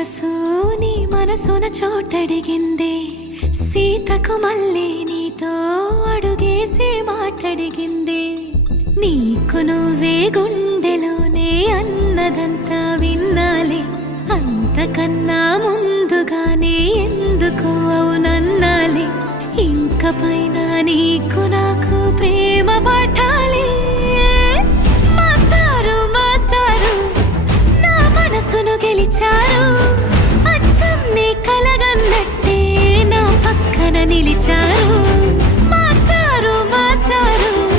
మనసు నీ మనసున చోటడిగిందే సీతకు మళ్ళీ నీతో అడుగేసి మాటడిగిందే నీకు నువ్వే గుండెలోనే అన్నదంతా విన్నాలే అంతకన్నా ముందుగానే ఎందుకు అవునన్నాలే ఇంక పైన నీకు నాకు ప్రేమ పాఠాలే మాస్టారు మాస్టారు నా మనసును గెలిచారు అచ్చం నీ కలగన్నట్టే నా పక్కన నిలిచారు